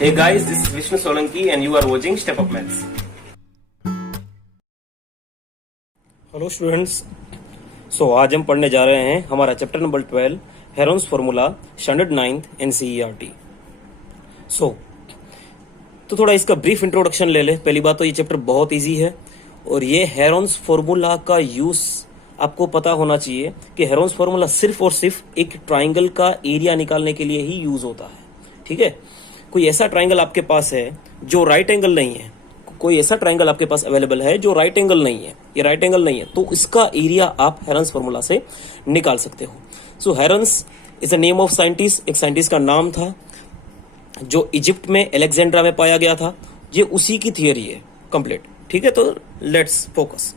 Hey guys, this is Vishnu Solanki and you are watching Step Up Maths. Hello students, आज हम पढ़ने जा रहे हैं हमारा chapter number 12 Heron's formula standard 9th NCERT। तो थोड़ा इसका ब्रीफ इंट्रोडक्शन ले ले। पहली बात तो ये चैप्टर बहुत इजी है और ये हेरोन्स फॉर्मूला का यूज आपको पता होना चाहिए कि हेरोन्स फॉर्मूला सिर्फ और सिर्फ एक ट्राइंगल का एरिया निकालने के लिए ही यूज होता है। ठीक है, कोई ऐसा ट्राइंगल आपके पास है जो राइट एंगल नहीं है, कोई ऐसा ट्राइंगल आपके पास अवेलेबल है जो राइट एंगल नहीं है, ये राइट एंगल नहीं है, तो इसका एरिया आप हेरोन्स फॉर्मूला से निकाल सकते हो। So Heron's is a name of scientist, एक साइंटिस्ट का नाम था जो इजिप्ट में अलेक्जेंड्रा में पाया गया था। ये उसी की थियरी है कंप्लीट। ठीक है, तो लेट्स फोकस।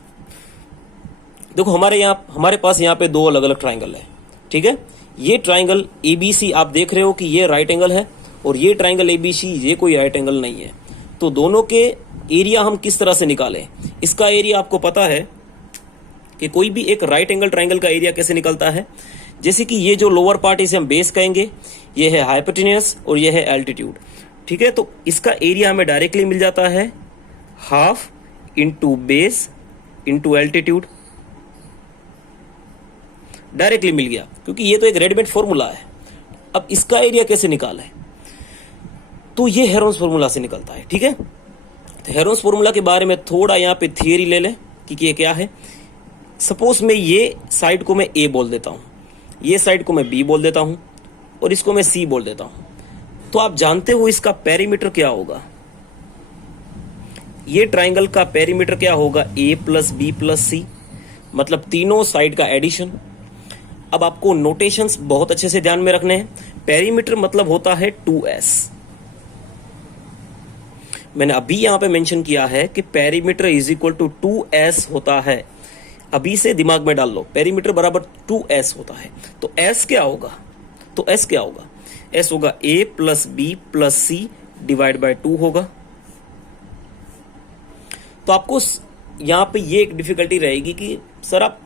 देखो हमारे पास यहाँ पे दो अलग अलग ट्राइंगल है। ठीक है, ये ट्राइंगल एबीसी आप देख रहे हो कि ये राइट एंगल है और ये ट्राइंगल एबीसी ये कोई राइट एंगल नहीं है। तो दोनों के एरिया हम किस तरह से निकालें? इसका एरिया आपको पता है कि कोई भी एक राइट एंगल ट्राइंगल का एरिया कैसे निकलता है। जैसे कि ये जो लोअर पार्ट इसे हम बेस कहेंगे, ये है हाइपोटेन्यूज और ये है एल्टीट्यूड। ठीक है, तो इसका एरिया हमें डायरेक्टली मिल जाता है half into base into altitude. Directly मिल गया क्योंकि ये तो एक रेडीमेड फॉर्मूला है। अब इसका एरिया कैसे निकालें? तो ये हेरोन्स फॉर्मूला से निकलता है। ठीक है, तो हेरोन्स फॉर्मूला के बारे में थोड़ा यहाँ पे थियरी ले लें कि ये क्या है। सपोज मैं ये साइड को मैं ए बोल देता हूं, ये साइड को मैं बी बोल देता हूं और इसको मैं सी बोल देता हूं। तो आप जानते हो इसका पेरीमीटर क्या होगा? ये ट्राइंगल का पेरीमीटर क्या होगा? ए प्लस बी प्लस सी, मतलब तीनों साइड का एडिशन। अब आपको नोटेशंस बहुत अच्छे से ध्यान में रखने हैं। पेरीमीटर मतलब होता है 2s। मैंने अभी यहां पे मेंशन किया है कि perimeter is equal to 2s होता है। अभी से दिमाग में डाल लो, पेरीमीटर बराबर 2s होता है। तो s क्या होगा? तो s क्या होगा? s होगा a plus B plus C divide by 2 होगा। तो आपको यहां पे ये एक डिफिकल्टी रहेगी कि सर आप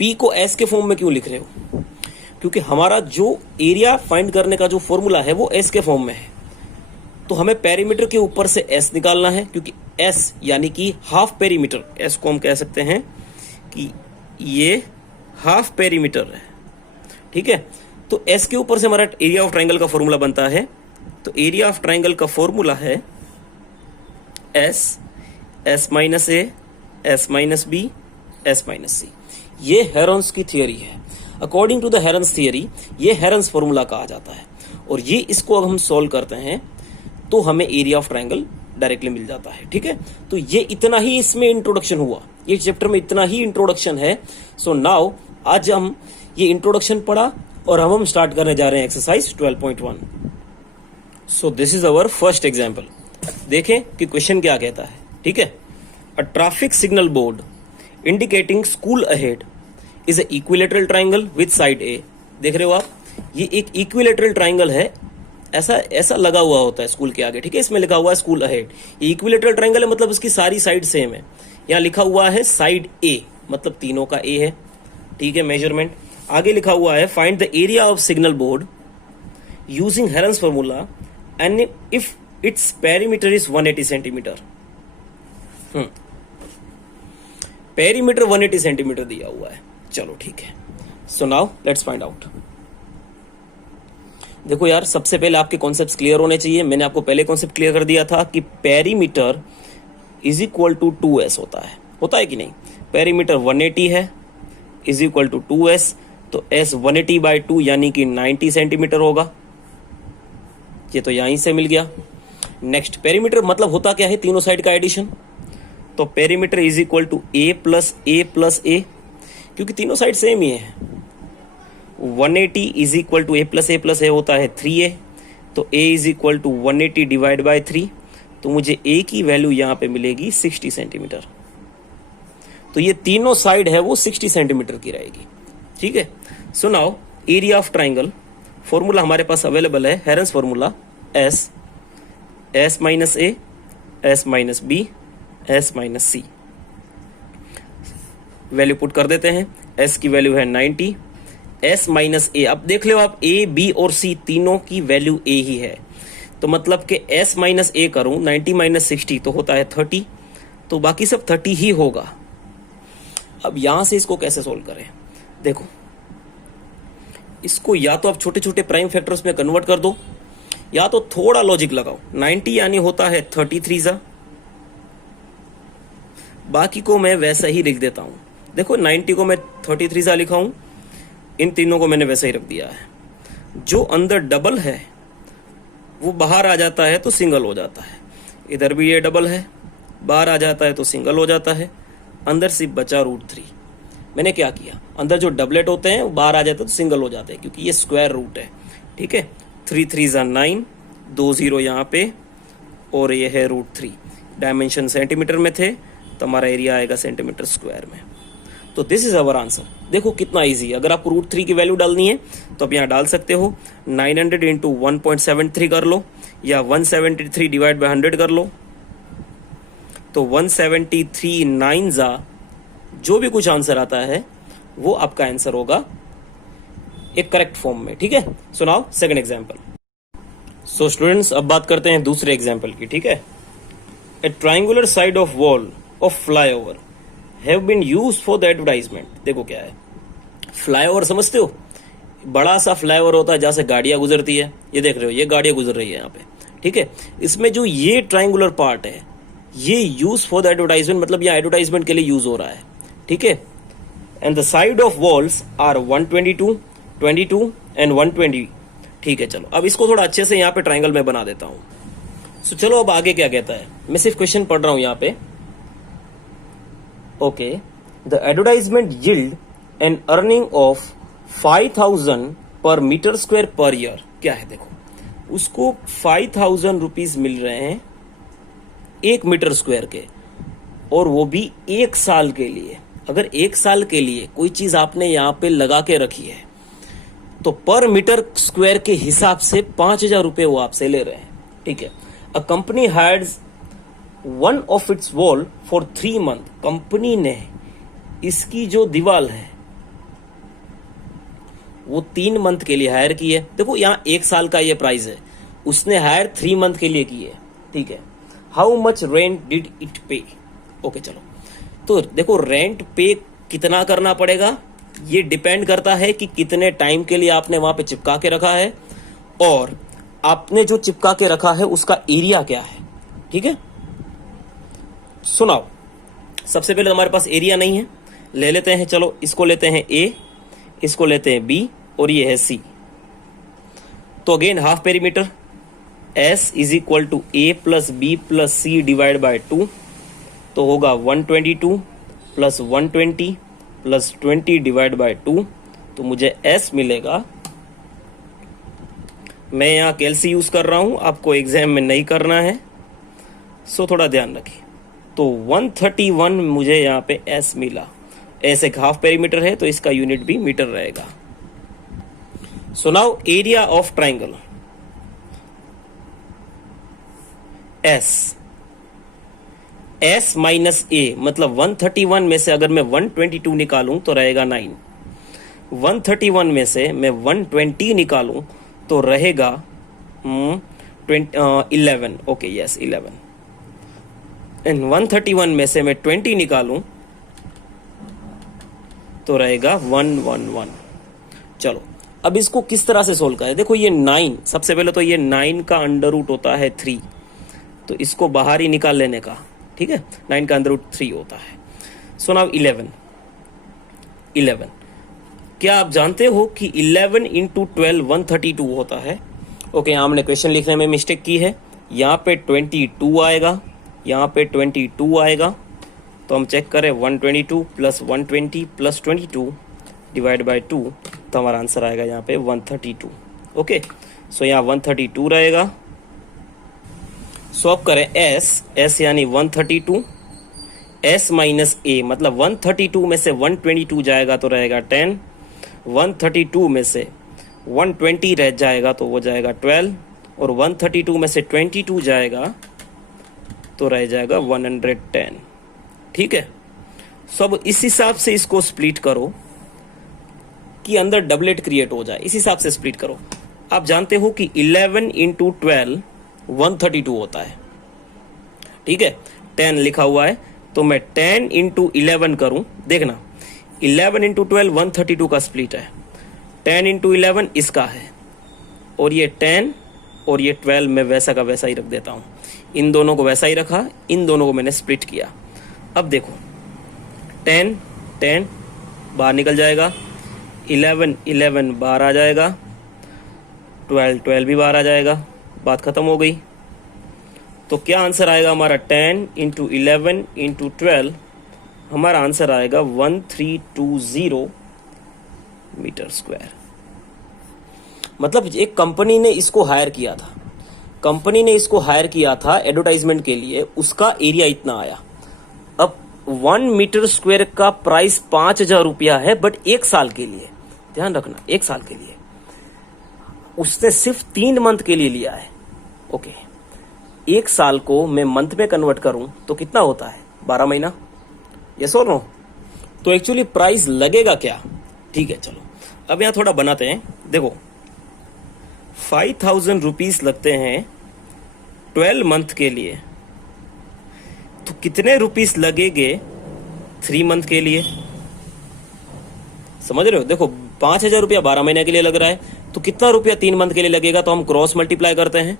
p को s के फॉर्म में क्यों लिख रहे हो? क्योंकि हमारा जो एरिया फाइंड करने का जो फॉर्मूला है वो s के फॉर्म में है। तो हमें पेरीमीटर के ऊपर से s निकालना है, क्योंकि s यानी कि हाफ पेरीमीटर, s को हम कह सकते हैं कि ये हाफ पेरीमीटर है। ठीक है, तो s के ऊपर से हमारा एरिया ऑफ ट्राइंगल का फॉर्मूला बनता है। तो एरिया ऑफ ट्राइंगल का फॉर्मूला है s minus a, s minus b, s minus c. ये हेरोन्स की थियरी है। According to the Heron's theory ये हेरोन्स फॉर्मूला कहा जाता है। और ये इसको अब हम सॉल्व करते हैं तो हमें एरिया ऑफ ट्राइंगल डायरेक्टली मिल जाता है। ठीक है, तो ये इतना ही इसमें इंट्रोडक्शन हुआ, ये चैप्टर में इतना ही इंट्रोडक्शन है। सो नाउ आज हम ये इंट्रोडक्शन पढ़ा और हम स्टार्ट करने जा रहे हैं exercise 12.1। So this is our first example. देखें कि क्वेश्चन क्या कहता है। ठीक है, a traffic signal board indicating school ahead is a equilateral triangle with side a. देख रहे हो आप, ये एक इक्विलेटरल ट्राइंगल है, ऐसा लगा हुआ होता है स्कूल के आगे। ठीक है, इसमें लिखा हुआ है स्कूल अहेड। ये इक्विलेटरल ट्राइंगल है, मतलब उसकी सारी साइड सेम है। यहाँ लिखा हुआ है साइड ए, मतलब तीनों का ए है। ठीक है, मेजरमेंट आगे लिखा हुआ है find the area of signal board using Heron's formula and if its perimeter is 180 centimetre. Perimeter 180 centimetre दिया हुआ है। चलो ठीक है, so now let's find out. देखो यार, सबसे पहले आपके कॉन्सेप्ट्स क्लियर होने चाहिए। मैंने आपको पहले कॉन्सेप्ट क्लियर कर दिया था कि perimeter is equal to 2s होता है कि नहीं? पेरीमीटर 180 है इज इक्वल टू 2s, तो s 180 बाई 2 यानी कि 90 सेंटीमीटर होगा। ये तो यहीं से मिल गया। नेक्स्ट, पेरीमीटर मतलब होता क्या है? तीनों साइड का एडिशन। तो perimeter is equal to a plus a, क्योंकि तीनों साइड सेम ही है। 180 is equal to a plus a होता है 3a, तो a is equal to 180 divide by 3, तो मुझे a की वैल्यू यहां पे मिलेगी 60 सेंटीमीटर। तो ये तीनों साइड है वो 60 सेंटीमीटर की रहेगी। ठीक है, so now area of triangle formula हमारे पास अवेलेबल है, Heron's formula s minus a, s minus b, s minus c. Value put कर देते हैं। s की वैल्यू है 90, s माइनस ए। अब देख लो आप, a b और c तीनों की वैल्यू a ही है, तो मतलब कि s माइनस a करूं 90 माइनस 60 तो होता है 30, तो बाकी सब 30 ही होगा। अब यहां से इसको कैसे सोल्व करें, देखो इसको या तो आप छोटे छोटे प्राइम फैक्टर्स में कन्वर्ट कर दो, या तो थोड़ा लॉजिक लगाओ। 90 यानी होता है 33 जा, बाकी को मैं वैसा ही लिख देता हूं। देखो 90 को मैं 33 जा लिखा हूं, इन तीनों को मैंने वैसे ही रख दिया है। जो अंदर डबल है वो बाहर आ जाता है तो सिंगल हो जाता है, इधर भी ये डबल है, बाहर आ जाता है तो सिंगल हो जाता है, अंदर सिर्फ बचा √3। मैंने क्या किया, अंदर जो डबलेट होते हैं वो बाहर आ जाते हैं तो सिंगल हो जाते हैं, क्योंकि ये स्क्वायर रूट है। ठीक है, 3 3 जा 9, 2 0 यहाँ पे, और ये है √3। डायमेंशन सेंटीमीटर में थे तो हमारा एरिया आएगा सेंटीमीटर स्क्वायर में। तो दिस इज अवर आंसर। देखो कितना इजी है। अगर आपको √3 की वैल्यू डालनी है तो आप यहाँ डाल सकते हो, 900 इंटू 1.73 कर लो, या 173 डिवाइड बाई 100 कर लो। तो 173 9 जा, जो भी कुछ आंसर आता है वो आपका आंसर होगा एक करेक्ट फॉर्म में। ठीक है, so now second example. So students, अब बात करते हैं दूसरे एग्जांपल की। ठीक है, a triangular side of wall of flyover have been used for the advertisement. देखो क्या है, फ्लाईओवर समझते हो, बड़ा सा फ्लाईओवर होता है जहां से गाड़ियां गुजरती है। ये देख रहे हो, ये गाड़ियां गुजर रही है यहाँ पे। ठीक है, इसमें जो ये ट्रायंगुलर पार्ट है ये यूज फॉर द एडवर्टाइजमेंट, मतलब ये एडवर्टाइजमेंट के लिए यूज हो रहा है। ठीक है, and the side of walls are 122, 22 and 120। ठीक है, चलो अब इसको थोड़ा अच्छे से यहाँ पे ट्राइंगल में बना देता हूं। सो चलो अब आगे क्या कहता है, मैं सिर्फ क्वेश्चन पढ़ रहा हूं यहाँ पे। Okay, the advertisement yield an earning of 5000 per metre square per year. क्या है, देखो उसको 5000 रुपीज मिल रहे हैं 1 मीटर स्क्वायर के, और वो भी 1 साल के लिए। अगर 1 साल के लिए कोई चीज आपने यहाँ पे लगा के रखी है तो पर मीटर स्क्वायर के हिसाब से 5000 रुपए वो आपसे ले रहे हैं। ठीक है, अ कंपनी हैड्स one of its wall for 3 month. Company ने इसकी जो दीवार है वो 3 मंथ के लिए हायर की है। देखो यहाँ 1 साल का ये प्राइस है, उसने हायर 3 मंथ के लिए की है। ठीक है, how much rent did it पे। ओके चलो, तो देखो रेंट पे कितना करना पड़ेगा, ये डिपेंड करता है कि कितने टाइम के लिए आपने वहां पे चिपका के रखा है, और आपने जो चिपका के रखा है उसका एरिया क्या है। ठीक है, सुनाओ, सबसे पहले हमारे पास एरिया नहीं है, ले लेते हैं, चलो इसको लेते हैं A, इसको लेते हैं B, और ये है C। तो again half perimeter, S is equal to A plus B plus C divide by 2, तो होगा 122 प्लस 120 प्लस 20 डिवाइड बाय 2, तो मुझे S मिलेगा। मैं यहाँ कैलसी यूज कर रहा हूं, आपको एग्जाम में नहीं करना है, सो थोड़ा ध्यान रखिए। तो 131 मुझे यहाँ पे S मिला। S एक हाफ पेरीमीटर है तो इसका यूनिट भी मीटर रहेगा। सो now area of triangle S minus A, मतलब 131 में से अगर मैं 122 निकालूं तो रहेगा 9, 131 में से मैं 120 निकालूं तो रहेगा 11। ओके यस 11, एंड 131 में से मैं 20 निकालूं तो रहेगा 111। चलो अब इसको किस तरह से सोल्व करें। देखो ये 9, सबसे पहले तो ये 9 का अंडर रूट होता है 3, तो इसको बाहर ही निकाल लेने का। ठीक है, 9 का अंडर रूट 3 होता है। सो नाउ 11, क्या आप जानते हो कि 11 इंटू 12 132 होता है। ओके, यहाँ हमने क्वेश्चन लिखने में मिस्टेक की है, यहाँ पे 22 आएगा, यहाँ पे 22 आएगा, तो हम चेक करें 122 प्लस 120 प्लस 22 डिवाइड बाय 2, तो हमारा आंसर आएगा यहाँ पे 132। ओके, सो यहाँ 132 रहेगा। सो अब करें S यानी 132, S माइनस A, मतलब 132 में से 122 जाएगा तो रहेगा 10, 132 में से 120 रह जाएगा तो वो जाएगा 12, और 132 में से 22 जाएगा तो रह जाएगा 110। ठीक है, सब इस हिसाब से इसको स्प्लिट करो कि अंदर डबलेट क्रिएट हो जाए, इस हिसाब से स्प्लिट करो। आप जानते हो कि 11 इंटू 12 132 होता है, ठीक है। 10 लिखा हुआ है, तो मैं 10 इंटू 11 करूं, देखना 11 इंटू 12 132 का स्प्लिट है, 10 इंटू 11 इसका है, और ये 10 और ये 12 मैं वैसा का वैसा ही रख देता हूं। इन दोनों को वैसा ही रखा, इन दोनों को मैंने स्प्लिट किया। अब देखो 10 10 बाहर निकल जाएगा, 11 11 बाहर आ जाएगा, 12 12 भी बाहर आ जाएगा, बात खत्म हो गई। तो क्या आंसर आएगा हमारा? 10 इंटू 11 इंटू 12, हमारा आंसर आएगा 1320 मीटर स्क्वायर। मतलब एक कंपनी ने इसको हायर किया था, कंपनी ने इसको हायर किया था एडवर्टाइजमेंट के लिए, उसका एरिया इतना आया। अब 1 मीटर स्क्वायर का प्राइस 5,000 रुपया है, बट 1 साल के लिए, ध्यान रखना 1 साल के लिए, उसने सिर्फ 3 मंथ के लिए लिया है। ओके, 1 साल को मैं मंथ में कन्वर्ट करूं तो कितना होता है? 12 महीना, यस और नो? तो एक्चुअली प्राइस लगेगा क्या? ठीक है, चलो अब यहां थोड़ा बनाते हैं। देखो 5,000 रुपीज लगते हैं 12 मंथ के लिए, तो कितने रुपीस लगेंगे 3 मंथ के लिए? समझ रहे हो? देखो 5,000 रुपया 12 महीने के लिए लग रहा है, तो कितना रुपया 3 मंथ के लिए लगेगा? तो हम क्रॉस मल्टीप्लाई करते हैं,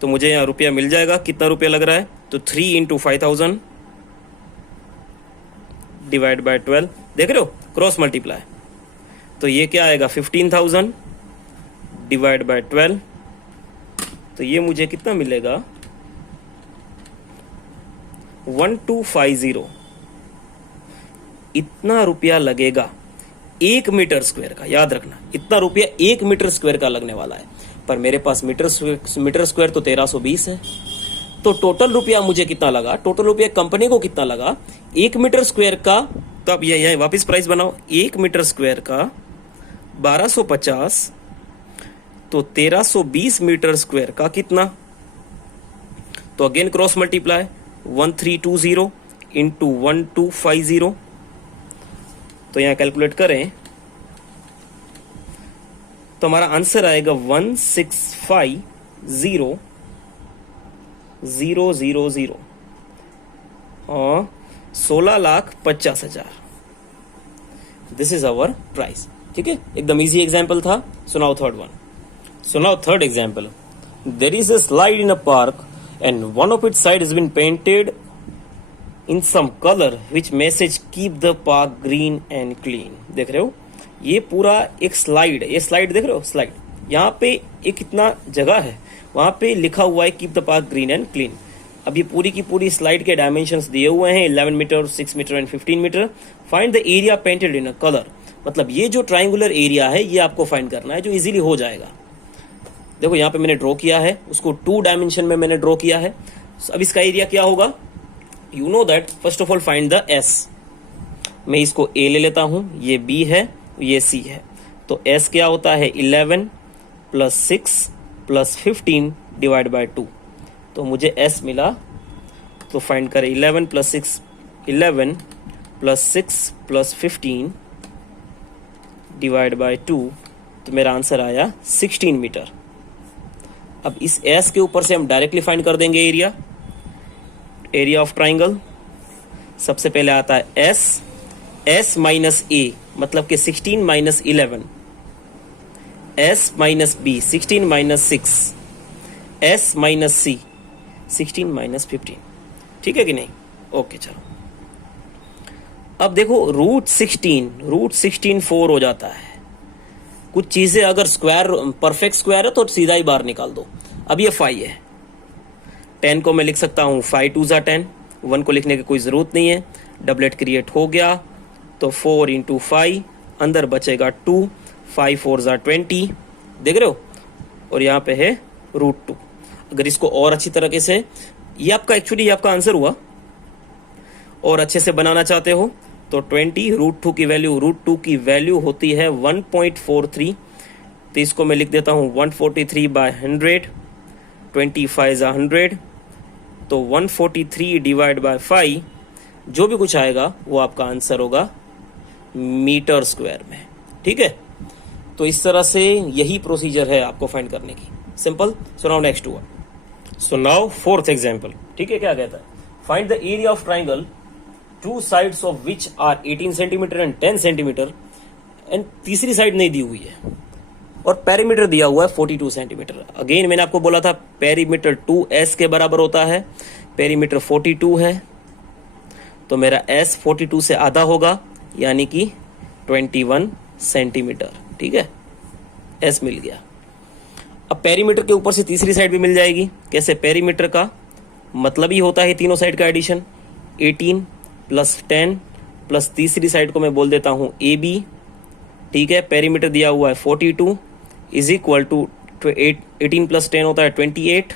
तो मुझे यहाँ रुपया मिल जाएगा। कितना रुपया लग रहा है? तो 3 इंटू 5,000 डिवाइड बाय 12, देख रहे हो क्रॉस मल्टीप्लाई। तो ये क्या आएगा? 15,000 डिवाइड बाय 12, तो ये मुझे कितना मिलेगा? 1250। इतना रुपया लगेगा 1 मीटर स्क्वायर का, याद रखना इतना रुपया 1 मीटर स्क्वायर का लगने वाला है। पर मेरे पास मीटर स्क्वायर तो 1320 है, तो टोटल रुपया मुझे कितना लगा? टोटल रुपया कंपनी को कितना लगा 1 मीटर स्क्वायर का? तो अब ये वापस प्राइस बनाओ, 1 मीटर स्क्वायर का 1250, तो 1320 मीटर स्क्वायर का कितना? तो अगेन क्रॉस मल्टीप्लाई, 1320 इंटू 1250, तो यहां कैलकुलेट करें तो हमारा आंसर आएगा 165,000 और 16,50,000। दिस इज अवर प्राइस, ठीक है। एकदम इजी एग्जाम्पल था। सुनाओ थर्ड वन। सुनाओ third example. There is a slide in a park and one of its side is been painted in some colour which message keep the park green and clean. देख रहे हो ये पूरा एक slide है, ये slide देख रहे हो, स्लाइड यहाँ पे एक इतना जगह है, वहां पे लिखा हुआ है keep the park green and clean. अब ये पूरी की पूरी स्लाइड के डायमेंशंस दिए हुए हैं 11 metre, 6 metre and 15 metre. Find the area painted in a colour. मतलब ये जो ट्राइंगुलर एरिया है ये आपको फाइंड करना है, जो इजीली हो जाएगा। देखो यहाँ पे मैंने ड्रॉ किया है, उसको 2 डायमेंशन में मैंने ड्रॉ किया है। अब इसका एरिया क्या होगा? You know that first of all find the S. मैं इसको ए ले लेता हूं, ये बी है, ये सी है। तो एस क्या होता है? 11 प्लस 6 प्लस 15 डिवाइड बाय 2। तो मुझे एस मिला, तो फाइंड करें 11 प्लस 6 प्लस 15 डिवाइड बाय 2, तो मेरा आंसर आया 16 मीटर। अब इस एस के ऊपर से हम डायरेक्टली फाइंड कर देंगे एरिया, एरिया ऑफ ट्राइंगल। सबसे पहले आता है एस, एस माइनस ए मतलब कि 16 minus 11, s minus b 16 minus 6, s minus c 16 minus 15। ठीक है कि नहीं? ओके चलो। अब देखो रूट 16 4 हो जाता है। कुछ चीजें अगर स्क्वायर परफेक्ट स्क्वायर है तो सीधा ही बाहर निकाल दो। अब ये 5 है, 10 को मैं लिख सकता हूं 5 2 ज़ा 10, 1 को लिखने की कोई जरूरत नहीं है। डबलेट क्रिएट हो गया, तो 4 इंटू 5, अंदर बचेगा 2, 5 4 ज़ा 20, देख रहे हो। और यहाँ पे है रूट 2। अगर इसको और अच्छी तरीके से, ये आपका एक्चुअली ये आपका आंसर हुआ, और अच्छे से बनाना चाहते हो तो 20 रूट 2 की वैल्यू, रूट 2 की वैल्यू होती है 1.43। तो इसको मैं लिख देता हूं 143 बाय 100, 25 ज़ा 100, तो 143 डिवाइड बाय 5, जो भी कुछ आएगा वो आपका आंसर होगा मीटर स्क्वायर में। ठीक है, तो इस तरह से यही प्रोसीजर है आपको फाइंड करने की। Simple. So now next one. So now fourth example, ठीक है, क्या कहता है, find the area of triangle two sides of which are 18 centimetre and 10 centimetre, and तीसरी साइड नहीं दी हुई है और पेरीमीटर दिया हुआ है 42 सेंटीमीटर। अगेन मैंने आपको बोला था पेरीमीटर 2s के बराबर होता है, पेरीमीटर 42 है तो मेरा s 42 से आधा होगा यानी कि 21 सेंटीमीटर, ठीक है, s मिल गया। अब पेरीमीटर के ऊपर से तीसरी साइड भी मिल जाएगी। कैसे? पेरीमीटर का मतलब ही होता है तीनों साइड का एडिशन, 18 प्लस 10 प्लस तीसरी साइड को मैं बोल देता हूं AB, ठीक है। पेरीमीटर दिया हुआ है 42 इज इक्वल टू 18 प्लस 10 होता है 28,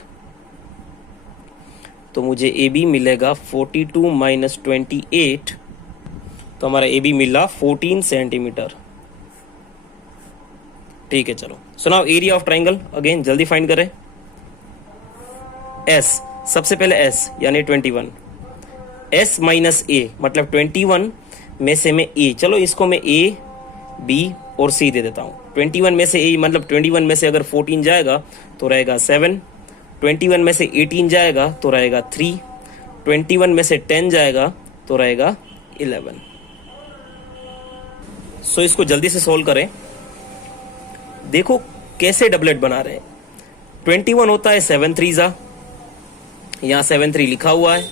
तो मुझे AB मिलेगा 42 माइनस 28, तो हमारा AB मिला 14 सेंटीमीटर, ठीक है। चलो सुनाओ एरिया ऑफ ट्राइंगल, अगेन जल्दी फाइंड करें। S, सबसे पहले S यानी 21, S माइनस A मतलब 21 में से मैं A, चलो इसको मैं A B और C दे देता हूं। 21 में से A मतलब 21 में से अगर 14 जाएगा तो रहेगा 7, 21 में से 18 जाएगा तो रहेगा 3, 21 में से 10 जाएगा तो रहेगा 11। सो इसको जल्दी से सोल्व करें। देखो कैसे डबलेट बना रहे हैं। 21 होता है 7 3 यहां 7 3 लिखा हुआ है,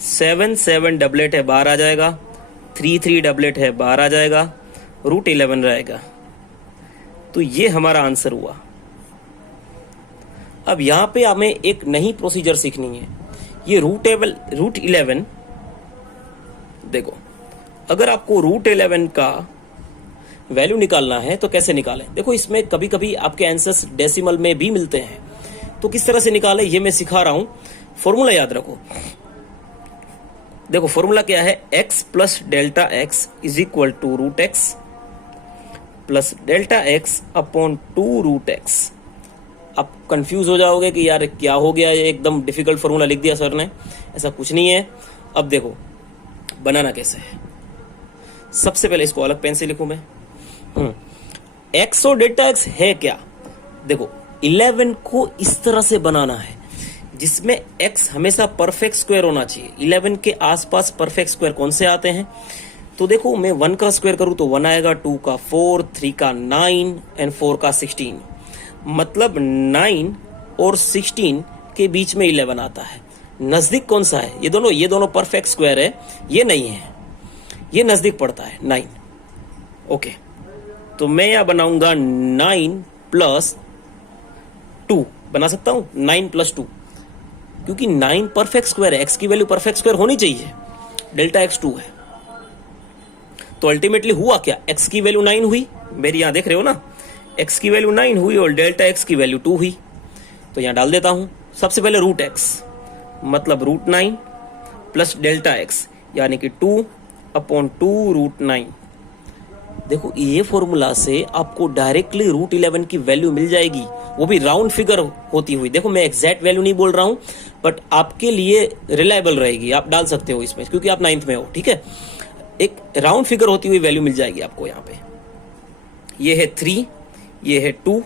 7 7 डबलेट है, बाहर आ जाएगा, 3 3 डबलेट है, बाहर आ जाएगा, रूट 11 रहेगा। तो ये हमारा आंसर हुआ। अब यहां पे हमें एक नई प्रोसीजर सीखनी है। ये रूट 11, देखो अगर आपको रूट 11 का वैल्यू निकालना है तो कैसे निकालें। देखो इसमें कभी कभी आपके आंसर्स डेसिमल में भी मिलते हैं, तो किस तरह से निकालें ये मैं सिखा रहा हूं। फॉर्मूला याद रखो। देखो फॉर्मूला क्या है, x plus delta x is equal to root x plus delta x upon 2 root x. आप कंफ्यूज हो जाओगे कि यार क्या हो गया, ये एकदम डिफिकल्ट फॉर्मूला लिख दिया सर ने। ऐसा कुछ नहीं है। अब देखो बनाना कैसे है। सबसे पहले इसको अलग पेन से लिखूं मैं। x और डेल्टा x है क्या, देखो 11 को इस तरह से बनाना है जिसमें x हमेशा परफेक्ट स्क्वायर होना चाहिए। 11 के आसपास परफेक्ट स्क्वायर कौन से आते हैं, तो देखो मैं 1 का स्क्वायर करूं तो 1 आएगा, 2 का 4, 3 का 9 एंड 4 का 16। मतलब 9 और 16 के बीच में 11 आता है। नजदीक कौन सा है, ये दोनों परफेक्ट स्क्वायर है, ये नहीं है, ये नजदीक पड़ता है 9। ओके, तो मैं यहां बनाऊंगा 9 प्लस 2 बना सकता हूं, 9 प्लस 2, क्योंकि 9 परफेक्ट स्क्वायर है, x की वैल्यू परफेक्ट स्क्वायर होनी चाहिए, डेल्टा x 2 है। तो अल्टीमेटली हुआ क्या, x की वैल्यू 9 हुई, मेरी यहां देख रहे हो ना, x की वैल्यू 9 हुई और डेल्टा x की वैल्यू 2 हुई। तो यहां डाल देता हूं सबसे पहले रूट x मतलब रूट 9 प्लस डेल्टा x यानी कि 2 अपॉन 2 रूट 9। देखो ये फॉर्मूला से आपको डायरेक्टली रूट 11 की वैल्यू मिल जाएगी, वो भी राउंड फिगर होती हुई। देखो मैं एग्जैक्ट वैल्यू नहीं बोल रहा हूं, बट आपके लिए रिलायबल रहेगी, आप डाल सकते हो इसमें क्योंकि आप 9th में हो, ठीक है। एक राउंड फिगर होती हुई वैल्यू मिल जाएगी आपको यहाँ पे। ये है 3, ये है 2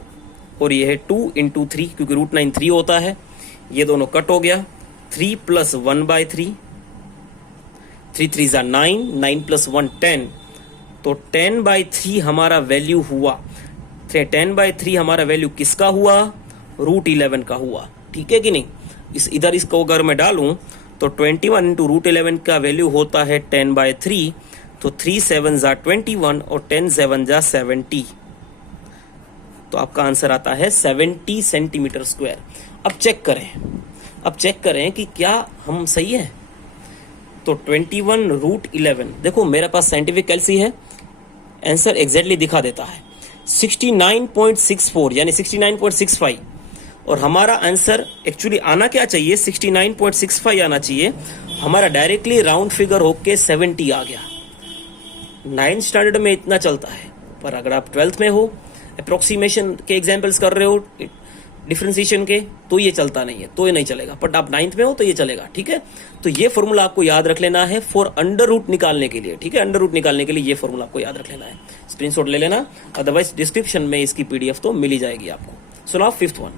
और ये है 2 इंटू 3, क्योंकि रूट 9 3 होता है। ये दोनों कट हो गया, 3 प्लस 1/3, 3 3 9, 9 प्लस 1 10, तो 10/3 हमारा वैल्यू हुआ। 10/3 हमारा वैल्यू किसका हुआ, रूट 11 का हुआ, ठीक है कि नहीं। इधर इसको अगर मैं डालूं तो 21 इंटू रूट 11 का वैल्यू होता है 10/3, तो 3 7 जा 21 और 10 7 जा 70, तो आपका आंसर आता है 70 सेंटीमीटर स्क्वायर। अब चेक करें कि क्या हम सही है। तो 21 रूट 11, देखो मेरे पास साइंटिफिक कैलसी है, आंसर एग्जैक्टली दिखा देता है 69.64 यानी 69.65, और हमारा आंसर एक्चुअली आना क्या चाहिए, 69.65 आना चाहिए। हमारा डायरेक्टली राउंड फिगर होके 70 आ गया। 9th स्टैंडर्ड में इतना चलता है, पर अगर आप 12th में हो, अप्रोक्सीमेशन के एग्जाम्पल्स कर रहे हो, डिफरेंशिएशन के, तो ये चलता नहीं है, तो ये नहीं चलेगा। बट आप 9th में हो तो ये चलेगा, ठीक है। तो ये फॉर्मूला आपको याद रख लेना है फॉर अंडर रूट निकालने के लिए, ठीक है। अंडर रूट निकालने के लिए ये फॉर्मूला आपको याद रख लेना है, स्क्रीनशॉट ले लेना, अदरवाइज डिस्क्रिप्शन में इसकी PDF तो मिल ही जाएगी आपको। सुनाओ 5th one.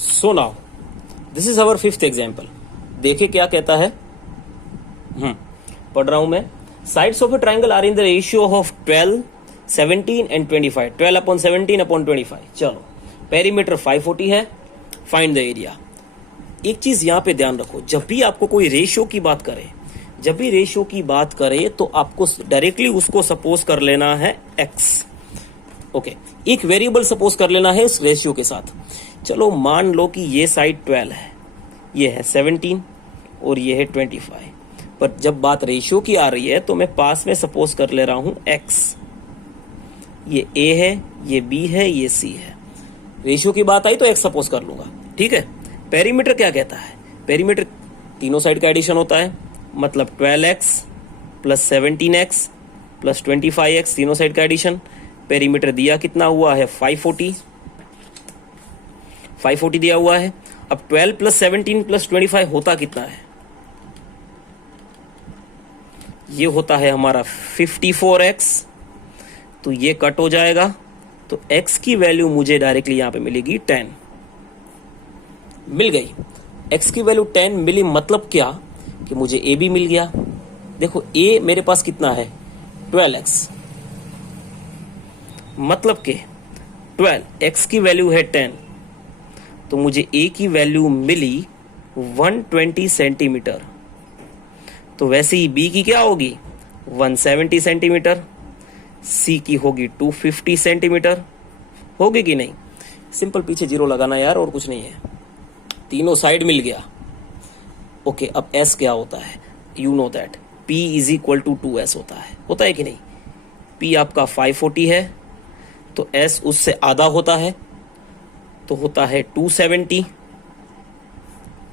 So now this is our fifth example. देखिए क्या कहता है, पढ़ रहा हूं मैं। Sides of a triangle are in the ratio of 12, 17 and 25। 12/17/25। चलो, पेरीमीटर 540 है, फाइंड द एरिया। एक चीज यहां पे ध्यान रखो, जब भी आपको कोई रेशियो की बात करे, तो आपको डायरेक्टली उसको सपोज कर लेना है x। ओके, एक वेरिएबल सपोज कर लेना है इस रेशियो के साथ। चलो मान लो कि ये साइड 12 है, ये है 17 और ये है 25। पर जब बात रेशियो की आ रही है तो मैं पास में सपोज कर ले रहा हूं x। ये a है, ये b है, ये c है। रेशियो की बात आई तो x सपोज कर लूंगा, ठीक है। पेरीमीटर क्या कहता है? पेरीमीटर तीनों साइड का एडिशन होता है, मतलब 12x plus 17x plus 25x, तीनों साइड का एडिशन। पेरीमीटर दिया कितना हुआ है? 540 दिया हुआ है। अब 12 प्लस 17 प्लस 25 होता कितना है? ये होता है हमारा 54x। तो ये कट हो जाएगा, तो x की वैल्यू मुझे डायरेक्टली यहां पे मिलेगी 10। मिल गई x की वैल्यू 10 मिली, मतलब क्या कि मुझे a भी मिल गया। देखो a मेरे पास कितना है? 12x, मतलब कि 12 x की वैल्यू है 10, तो मुझे a की वैल्यू मिली 120 सेंटीमीटर। तो वैसे ही b की क्या होगी? 170 सेंटीमीटर। c की होगी 250 सेंटीमीटर। होगी कि नहीं? सिंपल पीछे जीरो लगाना यार, और कुछ नहीं है। तीनों साइड मिल गया। ओके, अब s क्या होता है? You know that p is equal to 2s होता है कि नहीं? p आपका 540 है, तो s उससे आधा होता है, तो होता है 270।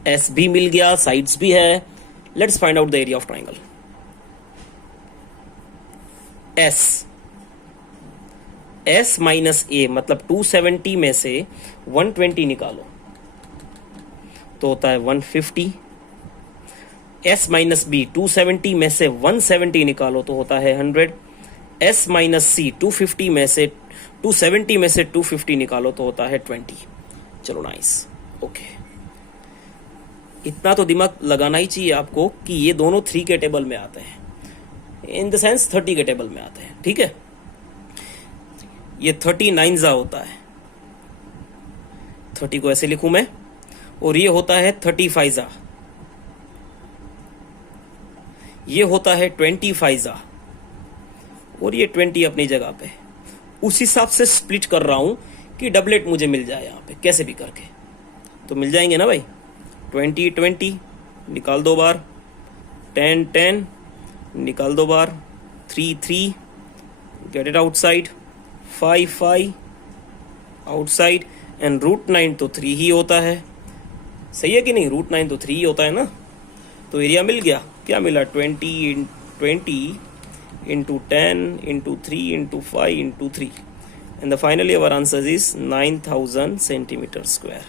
s भी मिल गया, साइड्स भी है। Let's find out the area of triangle. s minus a, मतलब 270 में से 120 निकालो तो होता है 150। s माइनस b, 270 में से 170 निकालो तो होता है 100। s माइनस c, 270 में से 250 निकालो तो होता है 20। चलो नाइस, ओके। इतना तो दिमाग लगाना ही चाहिए आपको कि ये दोनों 3 के टेबल में आते हैं, इन द सेंस 30 के टेबल में आते हैं, ठीक है। ये 39 होता है, 30 को ऐसे लिखूं मैं, और ये होता है 35, ये होता है 25, और ये 20 अपनी जगह पे। उस हिसाब से स्प्लिट कर रहा हूं कि डबलेट मुझे मिल जाए यहां पे, कैसे भी करके तो मिल जाएंगे ना भाई। 20 20 निकाल दो बार, 10 10 निकाल दो बार, 3 3 get it outside, 5 5 outside, and √9 तो 3 ही होता है। सही है कि नहीं? √9 तो 3 ही होता है ना। तो एरिया मिल गया। क्या मिला? 20 into 10 into 3 into 5 into 3, and the finally our answer is 9000 centimeter square.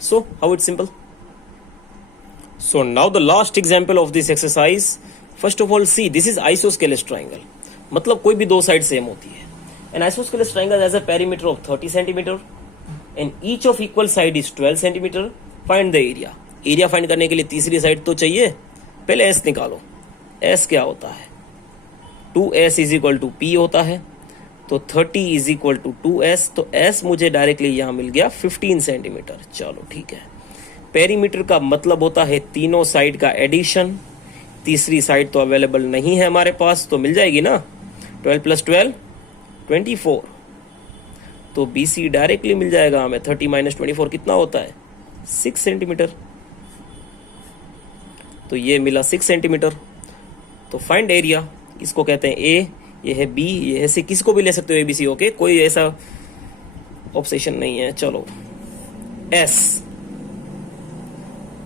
So how it's simple. So now the last example of this exercise. First of all, see, this is isosceles triangle, मतलब कोई भी दो side same होती है। An isosceles triangle has a perimeter of 30 centimeter and each of equal side is 12 centimeter. Find the area. Area find करने के लिए तीसरी साइड तो चाहिए। पहले s निकालो। s क्या होता है? 2s is equal to p होता है, तो 30 इज इक्वल टू 2s, तो s मुझे डायरेक्टली यहां मिल गया 15 सेंटीमीटर। चलो ठीक है। पेरीमीटर का मतलब होता है तीनों साइड का एडिशन। तीसरी साइड तो अवेलेबल नहीं है हमारे पास, तो मिल जाएगी ना। 12 प्लस 12 24, तो BC डायरेक्टली मिल जाएगा हमें। 30 माइनस 24 कितना होता है? 6 सेंटीमीटर। तो ये मिला 6 सेंटीमीटर। तो फाइंड एरिया, इसको कहते हैं A, ये है B, ये है C। किसको भी ले सकते हो ABC, ओके, कोई ऐसा ऑब्सेशन नहीं है। चलो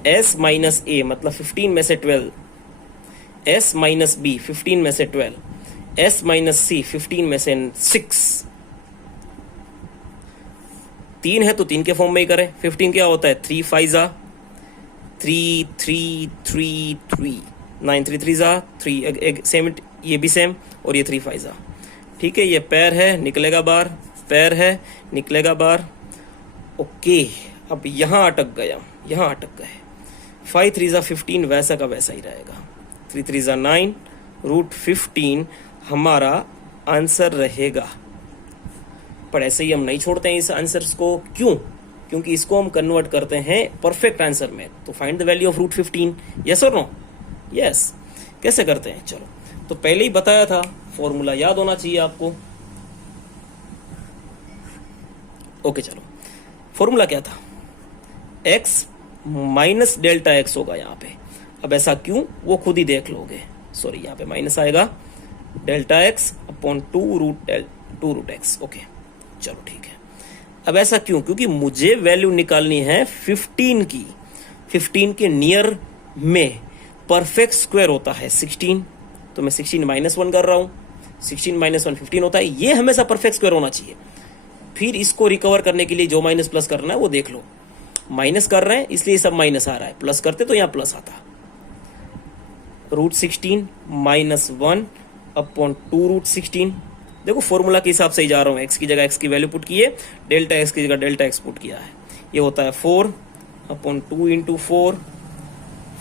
S माइनस A मतलब 15 में से 12, S माइनस B 15 में से 12, S माइनस C 15 में से 6। 3 है तो 3 के फॉर्म में ही करें। 15 क्या होता है? 3 5 3 3 3 3 9 3 3 3 सेम, ये भी सेम, और ये 3 5 ठीक है। ये पैर है, निकलेगा बार, पैर है, निकलेगा बार, ओके, अब यहां अटक गए। 5 3 जा 15 वैसा का वैसा ही रहेगा। 3 3 जा 9 √15 हमारा आंसर रहेगा। पर ऐसे ही हम नहीं छोड़ते हैं इस आंसर्स को, क्यों? क्योंकि इसको हम कन्वर्ट करते हैं परफेक्ट आंसर में। तो find the value of √15, yes और नो? यस। कैसे करते हैं? चलो, तो पहले ही बताया था, फॉर्मूला याद होना चाहिए आपको। ओके चलो, फॉर्मूला क्या था? x माइनस डेल्टा एक्स होगा यहाँ पे। अब ऐसा क्यों, वो खुद ही देख लोगे। सॉरी, यहाँ पे माइनस आएगा, delta x upon 2 root x. Okay चलो ठीक है। अब ऐसा क्यों? क्योंकि मुझे वैल्यू निकालनी है 15 की। 15 के नियर में परफेक्ट स्क्वायर होता है 16, तो मैं 16 -1 कर रहा हूं। 16 - 1 15 होता है। ये हमेशा परफेक्ट स्क्वायर होना चाहिए। फिर इसको रिकवर करने के लिए जो माइनस प्लस करना है वो देख लो। माइनस कर रहे हैं इसलिए सब माइनस आ रहा है, प्लस करते तो यहां प्लस आता। √16 - 1 अपॉन 2√16। देखो फॉर्मूला के हिसाब से ही जा रहा हूं। एक्स की जगह एक्स की वैल्यू पुट की है, डेल्टा एक्स की जगह डेल्टा एक्स पुट किया है। ये होता है 4 अपॉन 2 × 4,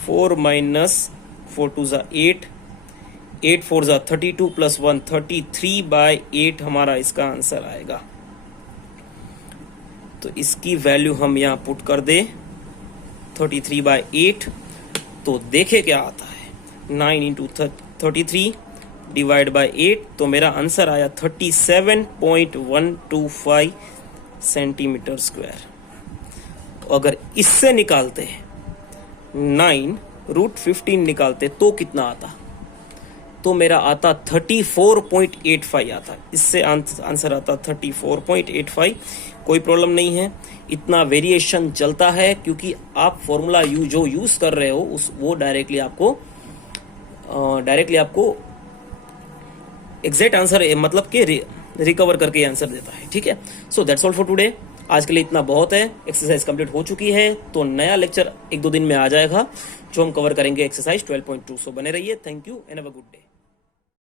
4 - 4 2 = 8, 8 4 = 32 + 1 33/8 हमारा इसका आंसर आएगा। तो इसकी वैल्यू हम यहां पुट कर दे 33/8, तो देखे क्या आता है। 9 × 33 डिवाइड बाय 8, तो मेरा आंसर आया 37.125 सेंटीमीटर स्क्वायर। अगर इससे निकालते 9 √15 निकालते तो कितना आता? तो मेरा आता 34.85 आता। इससे आंसर आता 34.85। कोई प्रॉब्लम नहीं है, इतना वेरिएशन चलता है क्योंकि आप फॉर्मूला जो यूज कर रहे हो वो डायरेक्टली आपको एग्जैक्ट आंसर मतलब कि रिकवर करके आंसर देता है। ठीक है, so that's all for today. आज के लिए इतना बहुत है। एक्सरसाइज कंप्लीट हो चुकी है, तो नया लेक्चर 1-2 दिन में आ जाएगा जो हम कवर करेंगे एक्सरसाइज 12.2। सो बने रहिए। Thank you and have a good day.